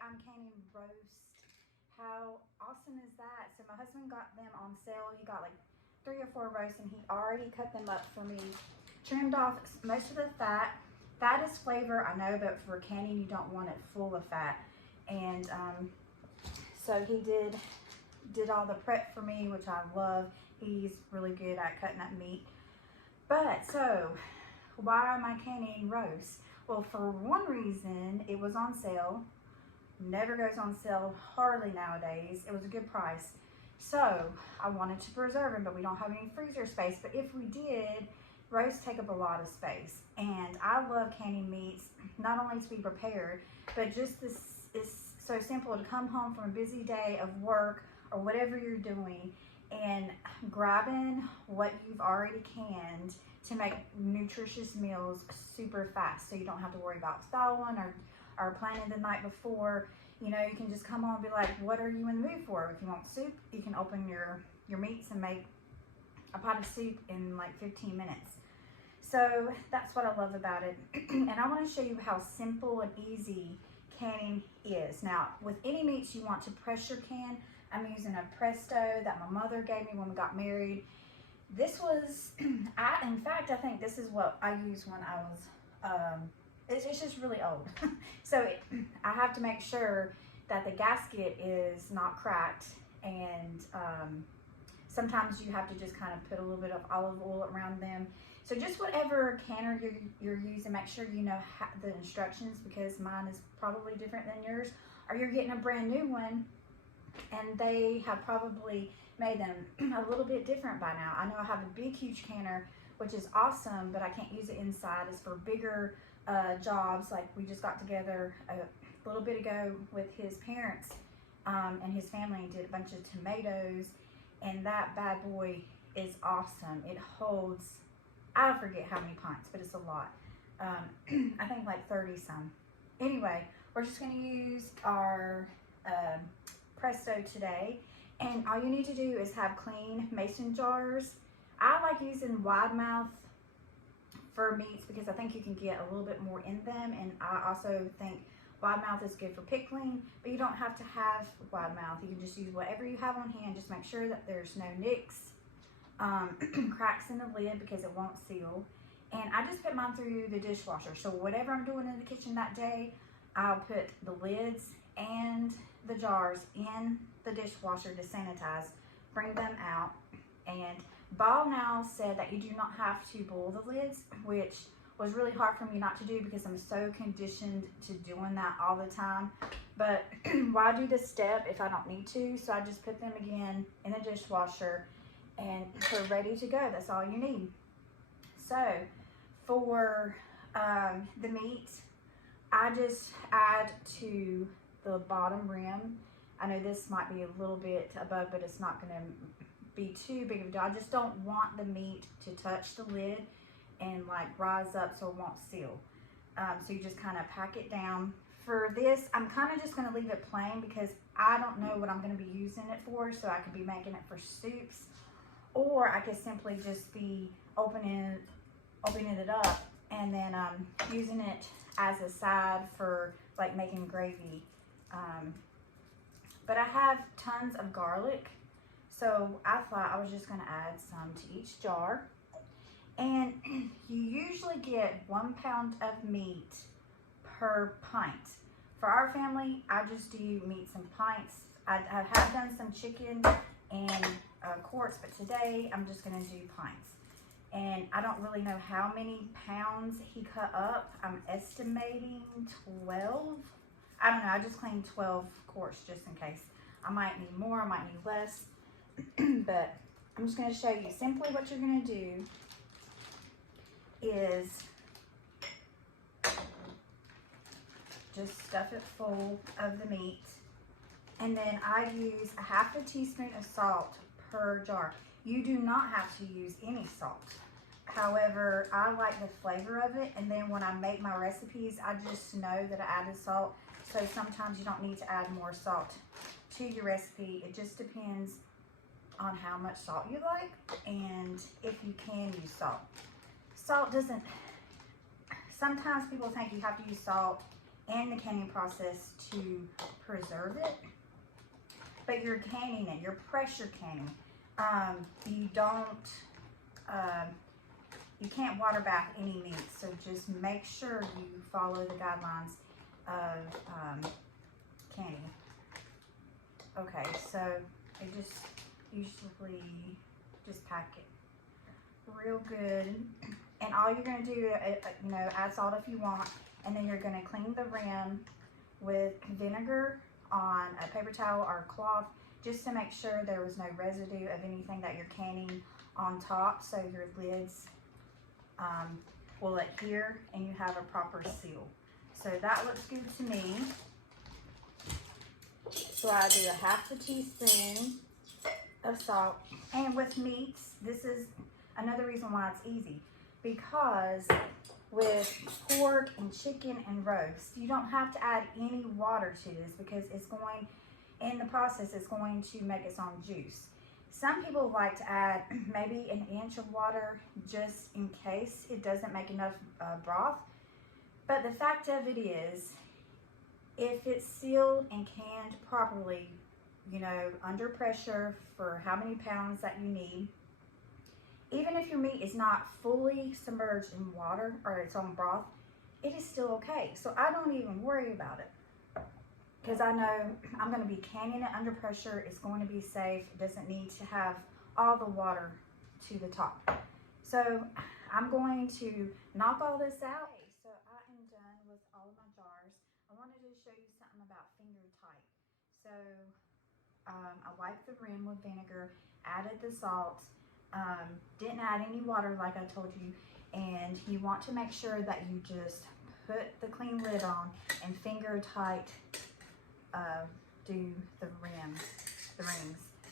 I'm canning roast. How awesome is that? So my husband got them on sale. He got like 3 or 4 roasts and he already cut them up for me. Trimmed off most of the fat. Fat is flavor, I know, but for canning you don't want it full of fat. And so he did all the prep for me, which I love. He's really good at cutting up meat. But so why am I canning roast? Well, for one reason, it was on sale. Never goes on sale hardly nowadays. It was a good price. So I wanted to preserve them, but we don't have any freezer space. But if we did, roasts take up a lot of space. And I love canning meats, not only to be prepared, but just this is so simple to come home from a busy day of work or whatever you're doing and grabbing what you've already canned to make nutritious meals super fast, so you don't have to worry about thawing or planning the night before. You know, you can just come home and be like, what are you in the mood for? If you want soup, you can open your meats and make a pot of soup in like 15 minutes. So that's what I love about it. And I want to show you how simple and easy canning is. Now, with any meats you want to pressure can, I'm using a Presto that my mother gave me when we got married. This was, in fact, I think this is what I used when I was, it's just really old. So I have to make sure that the gasket is not cracked, and sometimes you have to just kind of put a little bit of olive oil around them. So just whatever canner you're using, make sure you know the instructions, because mine is probably different than yours, or you're getting a brand new one and they have probably made them a little bit different by now. I know I have a big, huge canner, which is awesome, but I can't use it inside. It's for bigger jobs. Like we just got together a little bit ago with his parents and his family and did a bunch of tomatoes, and that bad boy is awesome. It holds, I forget how many pints, but it's a lot. I think like 30 some. Anyway, we're just gonna use our Presto today, and all you need to do is have clean mason jars. I like using wide mouth for meats because I think you can get a little bit more in them, and I also think wide mouth is good for pickling, but you don't have to have wide mouth. You can just use whatever you have on hand. Just make sure that there's no nicks, cracks in the lid, because it won't seal. And I just put mine through the dishwasher, so whatever I'm doing in the kitchen that day, I'll put the lids and the jars in the dishwasher to sanitize, bring them out. And Bob now said that you do not have to boil the lids, which was really hard for me not to do because I'm so conditioned to doing that all the time. But why do this step if I don't need to? So I just put them again in the dishwasher and they're ready to go. That's all you need. So for the meat, I just add to the bottom rim. I know this might be a little bit above, but it's not going to be too big of a deal. I just don't want the meat to touch the lid and like rise up so it won't seal. So you just kind of pack it down. For this, I'm kind of just going to leave it plain because I don't know what I'm going to be using it for. So I could be making it for soups, or I could simply just be opening it up and then using it as a side for like making gravy. But I have tons of garlic, so I thought I was just going to add some to each jar. And you usually get 1 pound of meat per pint. For our family, I just do meats and pints. I have done some chicken and quarts, but today I'm just going to do pints. And I don't really know how many pounds he cut up. I'm estimating 12. I don't know, I just claimed 12 quarts just in case. I might need more, I might need less. But I'm just gonna show you simply what you're gonna do is just stuff it full of the meat. And then I use a half a teaspoon of salt per jar. You do not have to use any salt. However, I like the flavor of it, and then when I make my recipes, I just know that I added salt. So sometimes you don't need to add more salt to your recipe. It just depends on how much salt you like and if you can use salt. Salt doesn't, sometimes people think you have to use salt and the canning process to preserve it. But you're canning it, you're pressure canning. You don't, you can't water bath any meat, so just make sure you follow the guidelines of canning. Okay, so it just usually just pack it real good, and all you're gonna do, you know, add salt if you want, and then you're gonna clean the rim with vinegar on a paper towel or a cloth, just to make sure there was no residue of anything that you're canning on top, so your lids will adhere and you have a proper seal. So that looks good to me. So I do a half a teaspoon of salt. And with meats, this is another reason why it's easy, because with pork and chicken and roast, you don't have to add any water to this, because it's going, in the process, it's going to make its own juice. Some people like to add maybe an inch of water just in case it doesn't make enough broth. But the fact of it is, if it's sealed and canned properly, you know, under pressure for how many pounds that you need, even if your meat is not fully submerged in water or its own broth, it is still okay. So I don't even worry about it, because I know I'm going to be canning it under pressure. It's going to be safe. It doesn't need to have all the water to the top. So I'm going to knock all this out. Okay, so I am done with all of my jars. I wanted to show you something about finger tight. So I wiped the rim with vinegar, added the salt, didn't add any water like I told you, and you want to make sure that you just put the clean lid on and finger tight do the rings.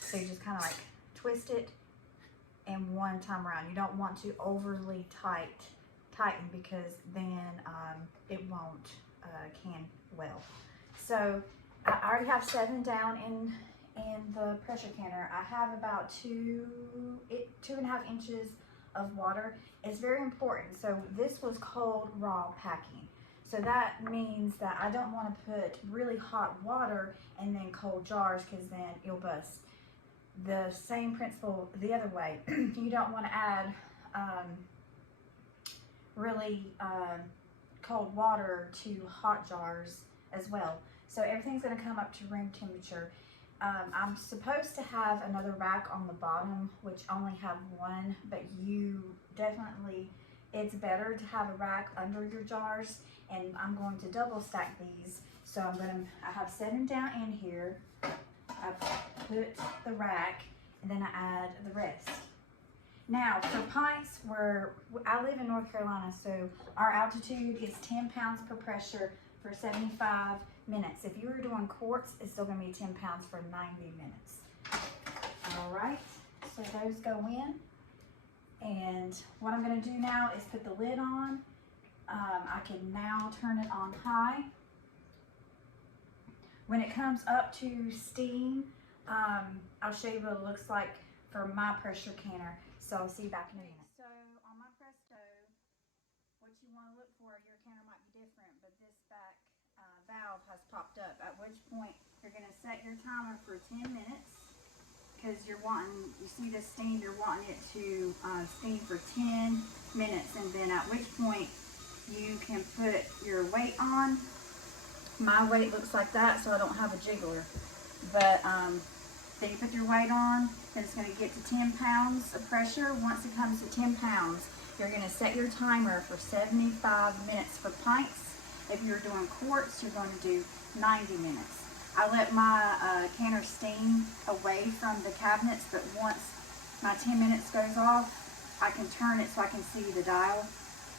So you just kind of like twist it and one time around. You don't want to overly tighten, because then it won't can well. So I already have 7 down in the pressure canner. I have about 2.5 inches of water. It's very important. So this was cold raw packing. So that means that I don't want to put really hot water and then cold jars, because then you'll bust. The same principle the other way. You don't want to add really cold water to hot jars as well. So everything's going to come up to room temperature. I'm supposed to have another rack on the bottom, which only have one, but you definitely, it's better to have a rack under your jars, and I'm going to double stack these. So I have 7 down in here. I put the rack, and then I add the rest. Now for pints, where I live in North Carolina, so our altitude is 10 pounds per pressure for 75 minutes. If you were doing quarts, it's still going to be 10 pounds for 90 minutes. All right, so those go in. And what I'm going to do now is put the lid on. I can now turn it on high. When it comes up to steam, I'll show you what it looks like for my pressure canner. So I'll see you back in a minute. So on my press stove, what you want to look for, your canner might be different, but this back valve has popped up, at which point you're going to set your timer for 10 minutes, because you're wanting, you see this steam, you're wanting it to steam for 10 minutes, and then at which point you can put your weight on. My weight looks like that, so I don't have a jiggler, but then you put your weight on, and it's going to get to 10 pounds of pressure. Once it comes to 10 pounds, you're going to set your timer for 75 minutes for pints. If you're doing quarts, you're going to do 90 minutes. I let my canner steam away from the cabinets, but once my 10 minutes goes off, I can turn it so I can see the dial.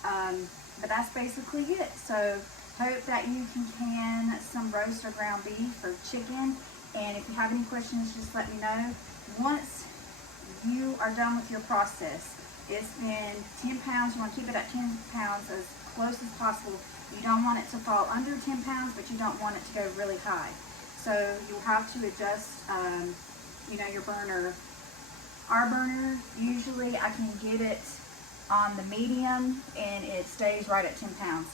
But that's basically it. So hope that you can some roast or ground beef or chicken. And if you have any questions, just let me know. Once you are done with your process, it's been 10 pounds. You want to keep it at 10 pounds as close as possible. You don't want it to fall under 10 pounds, but you don't want it to go really high. So you'll have to adjust, you know, your burner. Our burner, usually I can get it on the medium and it stays right at 10 pounds.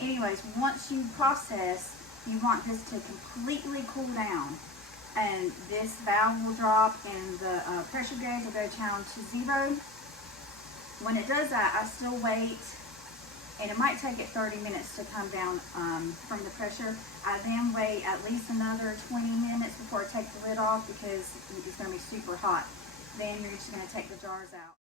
Anyways, once you process, you want this to completely cool down. And this valve will drop and the pressure gauge will go down to 0. When it does that, I still wait, and it might take it 30 minutes to come down from the pressure. I then wait at least another 20 minutes before I take the lid off because it's going to be super hot. Then you're just going to take the jars out.